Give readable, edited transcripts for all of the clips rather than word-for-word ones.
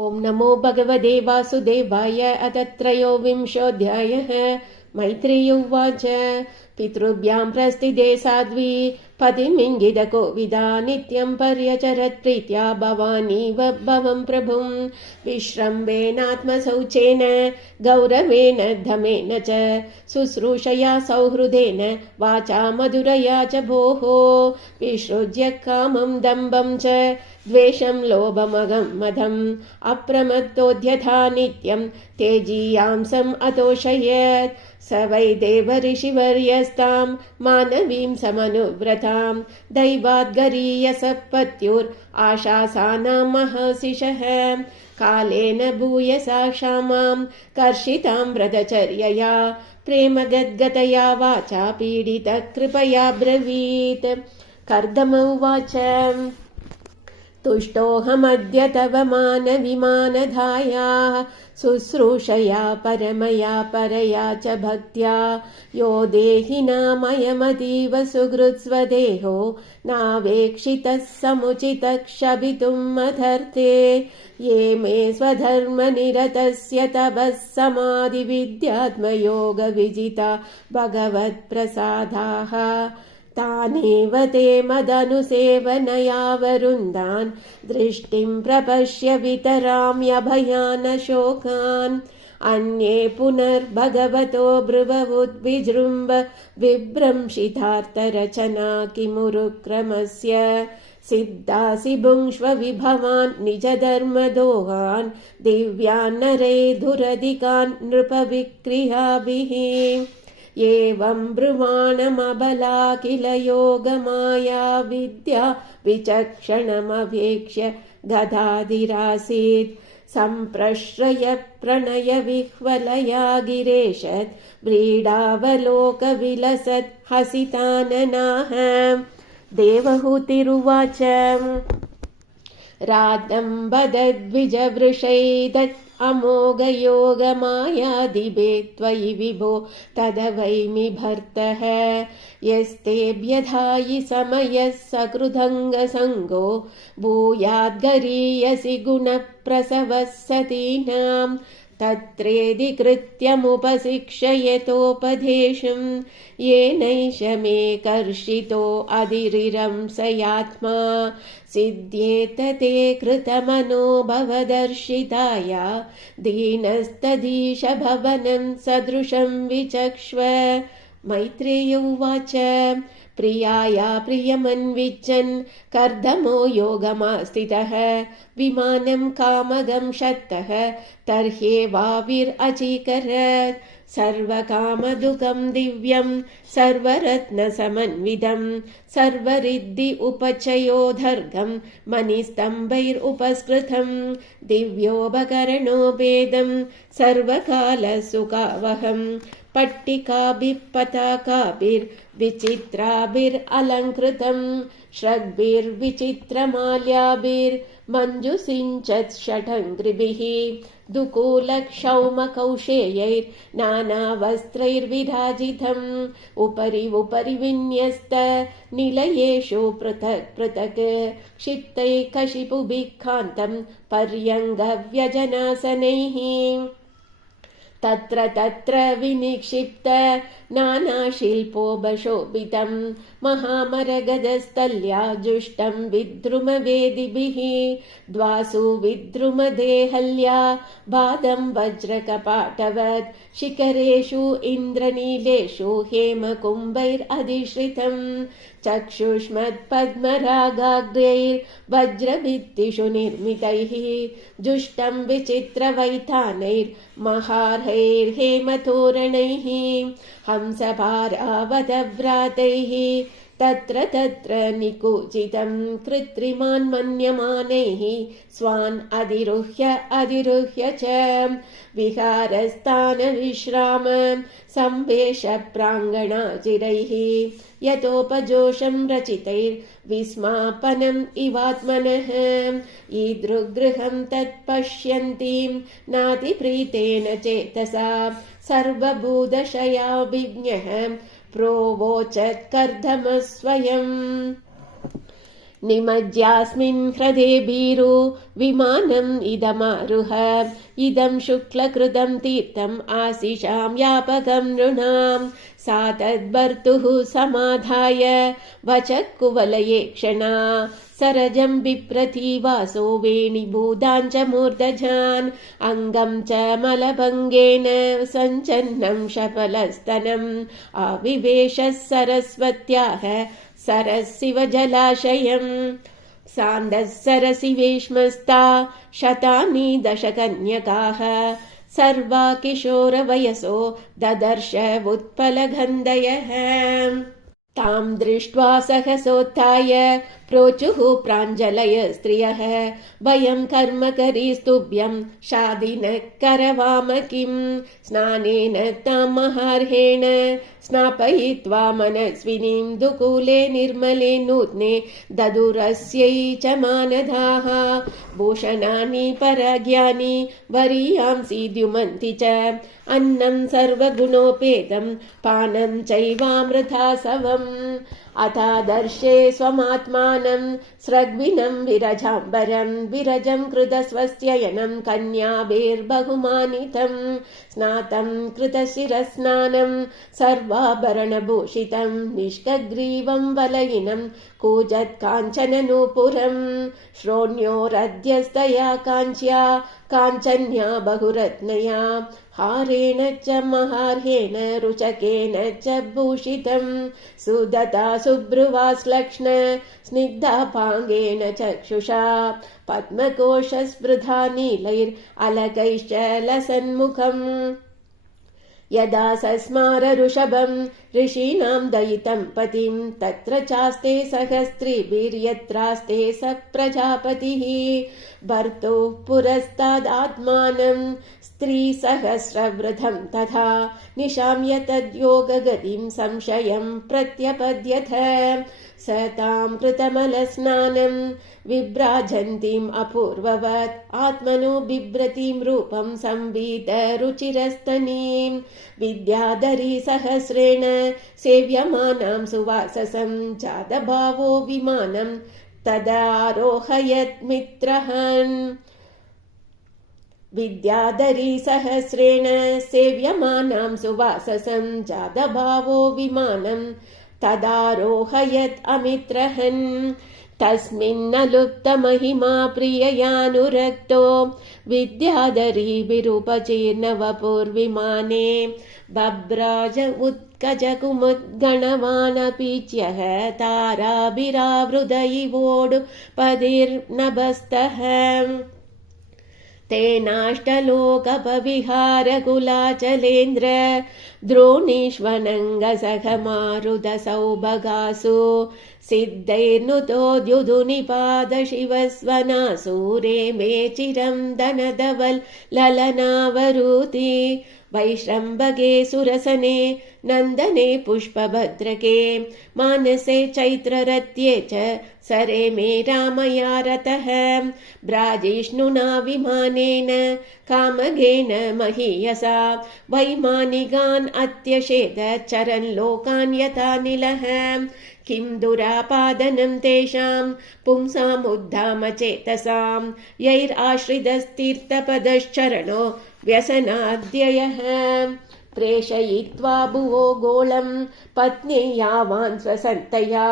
ॐ नमो भगवते वासुदेवाय। अथ त्रयोविंशोऽध्यायः। मैत्रेय उवाच पितृभ्यां प्रस्थिते साध्वी पतिमिङ्गितकोविदा नित्यं पर्यचरत् प्रीत्या भवानीव भवं प्रभुं विश्रम्भेनात्मशौचेन गौरवेण धमेन च शुश्रूषया सौहृदेन वाचा मधुरया च भोः विसृज्य कामं दम्भं च द्वेषं लोभमगं मदम् अप्रमत्तोऽध्यथा नित्यं तेजीयांसम् अतोषयत् स वै देवऋषिवर्यस्तां मानवीं समनुव्रतां दैवाद्गरीयसपत्युर् आशासानां महर्षिषः कालेन भूयसा क्षामां कर्षितां व्रतचर्यया प्रेमगद्गतया वाचा पीडितः कृपया ब्रवीत्। कर्दम उवाच तुष्टोऽहमद्य तव मानविमानधायाः शुश्रूषया परमया परया च भक्त्या यो देहिनामयमतीव सुहृत्स्वदेहो नावेक्षितः समुचितः क्षपितुम् अथर्थे ये मे स्वधर्मनिरतस्य तपः समाधिविद्यात्मयोगविजिता भगवत्प्रसादाः तानेव ते मदनुसेवनयावरुन्दान् दृष्टिं प्रपश्य वितराम्यभयानशोकान् अन्ये पुनर्भगवतो ब्रुवुद्विजृम्भ विभ्रंशितार्थरचना किमुरुक्रमस्य सिद्धासि भुङ्क्ष्व विभवान् निजधर्मदोहान् दिव्यान् नरेधुरधिकान् नृपविक्रियाभिः एवं ब्रुवाणमबला किल योगमाया विद्या विचक्षणमवेक्ष्य गदाधिरासीत् सम्प्रश्रय प्रणय विह्वलया गिरेशत् व्रीडावलोकविलसत् हसिताननाः। देवहूतिरुवाच रातं वदद्विजवृषैदत् अमोघयोगमायादिभे त्वयि विभो तदवैमि भर्तः यस्तेऽभ्यधायि समयः सकृदङ्गसङ्गो भूयाद्गरीयसि गुणप्रसवः सतीनाम् तत्रेदि कृत्यमुपशिक्षयतोपदेशं येनैष मे कर्षितो अधिरिरंसयात्मा सिद्ध्येत ते कृतमनो भवदर्शिताया दीनस्तदीश भवनं सदृशं विचक्ष्व। मैत्रेय उवाच प्रियाया प्रियमन्विच्छन् कर्दमो योगमास्थितः विमानं कामगं शत्तः तर्ह्येवाविरचीकरत् सर्वकामदुःखं दिव्यं सर्वरत्नसमन्वितं सर्वरिद्धि उपचयोधर्गं मणिस्तम्भैरुपस्कृतं दिव्योपकरणोपेदं सर्वकालसुखावहम् पट्टिकाभिः पताकाभिर्विचित्राभिरलङ्कृतं श्रग्भिर्विचित्रमाल्याभिर्मञ्जुषिञ्चत् षडङ्घ्रिभिः दुकूलक्षौमकौशेयैर्नानावस्त्रैर्विराजितम् उपरि उपरि विन्यस्त निलयेषु पृथक् पृथक् क्षिप्तैः कशिपुभिः कान्तं पर्यङ्गव्यजनासनैः तत्र तत्र विनिक्षिप्त नानाशिल्पोपशोभितं महामरगदस्थल्या जुष्टं विद्रुमवेदिभिः द्वासु विद्रुमदेहल्या बादं वज्रकपाटवत् शिखरेषु इन्द्रनीलेषु हेमकुम्भैरधिश्रितं चक्षुष्मत्पद्मरागाग्रैर्वज्रभित्तिषु निर्मितैः जुष्टं विचित्रवैतानैर्महार्हैर्हेमतोरणैः हंसभारावतव्रातैः तत्र तत्र निकुचितं कृत्रिमान् मन्यमानैः स्वान् अधिरुह्य च विहारस्थानविश्राम संवेश प्राङ्गणाचिरैः यतोपजोषं रचितैर्विस्मापनम् इवात्मनः ईदृग्गृहं तत्पश्यन्तीं नातिप्रीतेन चेतसा सर्वभूतशयाभिज्ञः प्रोवोचत् कर्दमः स्वयम्। निमज्यास्मिन् ह्रदे भीरु विमानम् इदमारुह इदं शुक्लकृतं तीर्थम् आशिषां व्यापकं नृणाम् सा तद्भर्तुः समाधाय वचः कुवलये क्षणा सरजं बिप्रति वासो वेणीभूताञ्च मूर्धजान् अङ्गं च मलभङ्गेन सञ्चन्नं शपलस्तनम् आविवेश सरस्वत्याः सरसिव जलाशयम् सान्दः सरसि वेश्मस्ता शतानि दशकन्यकाः सर्वा किशोरवयसो ददर्श उत्पलगन्धयः तां दृष्ट्वा सहसोत्थाय प्रोचुः प्राञ्जलय स्त्रियः वयं कर्मकरीस्तुभ्यं शादिनः करवाम किं स्नानेन तां महार्हेण स्नापयित्वा मनस्विनीं दुकूले निर्मले नूत्ने ददुरस्यै च मानदाः भूषणानि परज्ञानि वरीयांसि द्युमन्ति च अन्नं सर्वगुणोपेतं पानं चैवामृतासवम् अथादर्शे स्वमात्मानं स्रग्विनं विरजाम्बरं विरजं कृतस्वस्त्ययनं कन्याभिर्बहुमानितं स्नातं कृतशिरस्नानं सर्वाभरणभूषितं निष्कग्रीवं वलयिनं कूजत्काञ्चननूपुरं श्रोण्योरध्यस्तया काञ्च्या काञ्चन्या बहुरत्नया हारेण च महार्हेण रुचकेन च भूषितं सुदता सुभ्रुवाश्लक्ष्ण स्निग्धापाङ्गेन चक्षुषा पद्मकोशस्पृधा नीलैरलकैश्च लसन्मुखम् यदा सस्मार ऋषभं ऋषीणां दयितं पतिं तत्र चास्ते सहस्त्रीभिर्यत्रास्ते स प्रजापतिः भर्तुः पुरस्तादात्मानं स्त्रीसहस्रवृथं तथा निशाम्य तद्योगगतिं संशयं प्रत्यपद्यथ स तां कृतमलस्नानं विभ्राजन्तीम् अपूर्ववत् आत्मनो बिभ्रतीं रूपं संवीतरुचिरस्तनीं विद्याधरी सहस्रेण सेव्यमानां सुवाससं जातभावो विमानं तदारोहयत् मित्रहन् विद्याधरी सहस्रेण सेव्यमानां सुवाससं जातभावो विमानं तदारोहयत् अमित्रहन् तस्मिन्नलुप्तमहिमा प्रिययानुरक्तो विद्याधरीभिरुपचीर्णवपुर्विमाने बभ्राज उत्कजकुमुद्गणवानपीच्यः ताराभिरावृतैवोडुपदिर्नभस्तः तेनाष्टलोकपविहारकुलाचलेन्द्र द्रोणीष्वनङ्गसखमारुतसौभगासु सिद्धैर्नुतोद्युधुनिपादशिवस्वनासूरे मे चिरं धनधवल् ललनावरूति वैश्रम्भगे सुरसने नन्दने पुष्पभद्रके मानसे चैत्ररत्ये च सरे मे रामया रतः ब्राजिष्णुना विमानेन कामगेन महीयसा वैमानिकान् अत्यशेद चरन् लोकान् यथानिलः किं दुरापादनं तेषां पुंसामुद्धाम चेतसां यैराश्रितस्तीर्थपदश्चरणो व्यसनाद्ययः प्रेषयित्वा भुवो गोलं पत्न्यावान् स्वसन्तया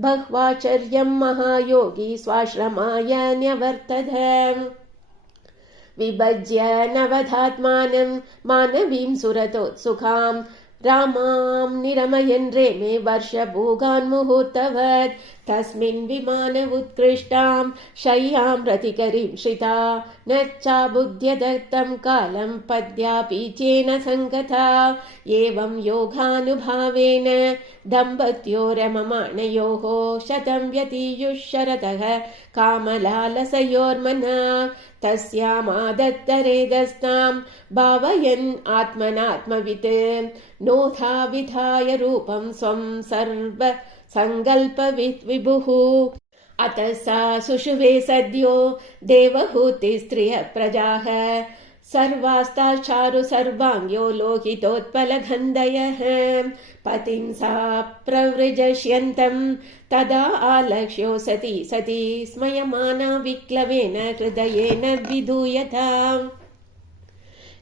बह्वाचर्यं महायोगी स्वाश्रमाय न्यवर्तत विभज्य नवधात्मानं मानवीं सुरतोत्सुकां रामां निरमयन् रेमे वर्षभोगान् मुहूर्तवत् तस्मिन् विमान उत्कृष्टां शय्यां रतिकरीं श्रिता न चाबुध्यदत्तं कालं पद्यापीचेन सङ्गता एवं योगानुभावेन दम्पत्यो रममाणयोः शतं व्यतीयुः शरतः कामलालसयोर्मना तस्यामादत्तरेदस्तां भावयन् आत्मनात्मवित् नोथा विधाय रूपं स्वं सर्व सङ्कल्पवित् विभुः अतः सा सुषुवे सद्यो देवहूतिस्त्रियः प्रजाः सर्वास्ताश्चारु सर्वाङ्ग्यो लोहितोत्पलगन्धयः पतिं सा प्रव्रजष्यन्तम् तदा आलक्ष्यो सती सती स्मयमाना विक्लवेन हृदयेन विधूयता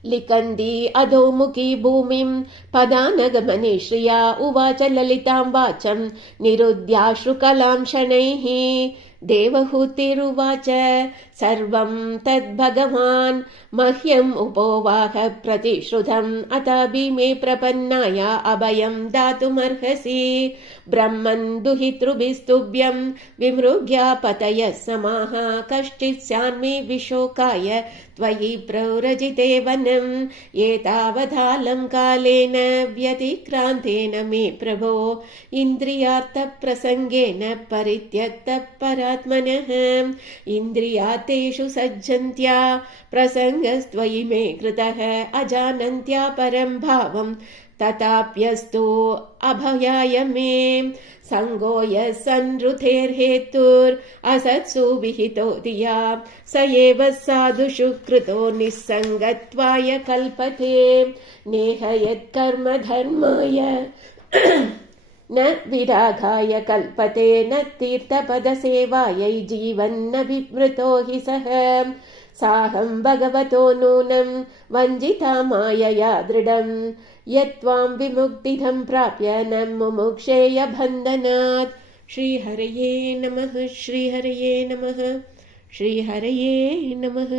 लिकन्दी अधोमुखी भूमिं पदानगमने श्रिया उवाच ललितां वाचं निरुद्याश्रुकलां शनैः देवहूतिरुवाच सर्वं तद्भगवान् मह्यम् उपोवाह प्रतिश्रुतम् अथापि मे प्रपन्नाय अभयं दातुमर्हसि ब्रह्मन् दुहितृभिस्तुभ्यं विमृग्यापतयः समाः कश्चित् स्यान्मे विशोकाय त्वयि प्रव्रजिते वनम् एतावधालं कालेन व्यतिक्रान्तेन मे प्रभो इन्द्रियार्थप्रसङ्गेन परित्यक्तः परात्मनः इन्द्रियातेषु सज्जन्त्या प्रसङ्गस्त्वयि मे कृतः अजानन्त्या परं भावं तथाप्यस्तु अभयाय मे सङ्गो यः सन्नृतेर्हेतुरसत्सु विहितो धिया स एव साधुषु कृतो निस्सङ्गत्वाय कल्पते नेह यत्कर्म धर्माय न विरागाय कल्पते न तीर्थपदसेवायै जीवन्न विमृतो हि सः साहं भगवतो नूनं वञ्जिता मायया दृढम् यत्त्वां विमुक्तिदं प्राप्य न मुमुक्षेय बन्धनात् श्रीहरये नमः श्रीहरये नमः श्रीहरये नमः।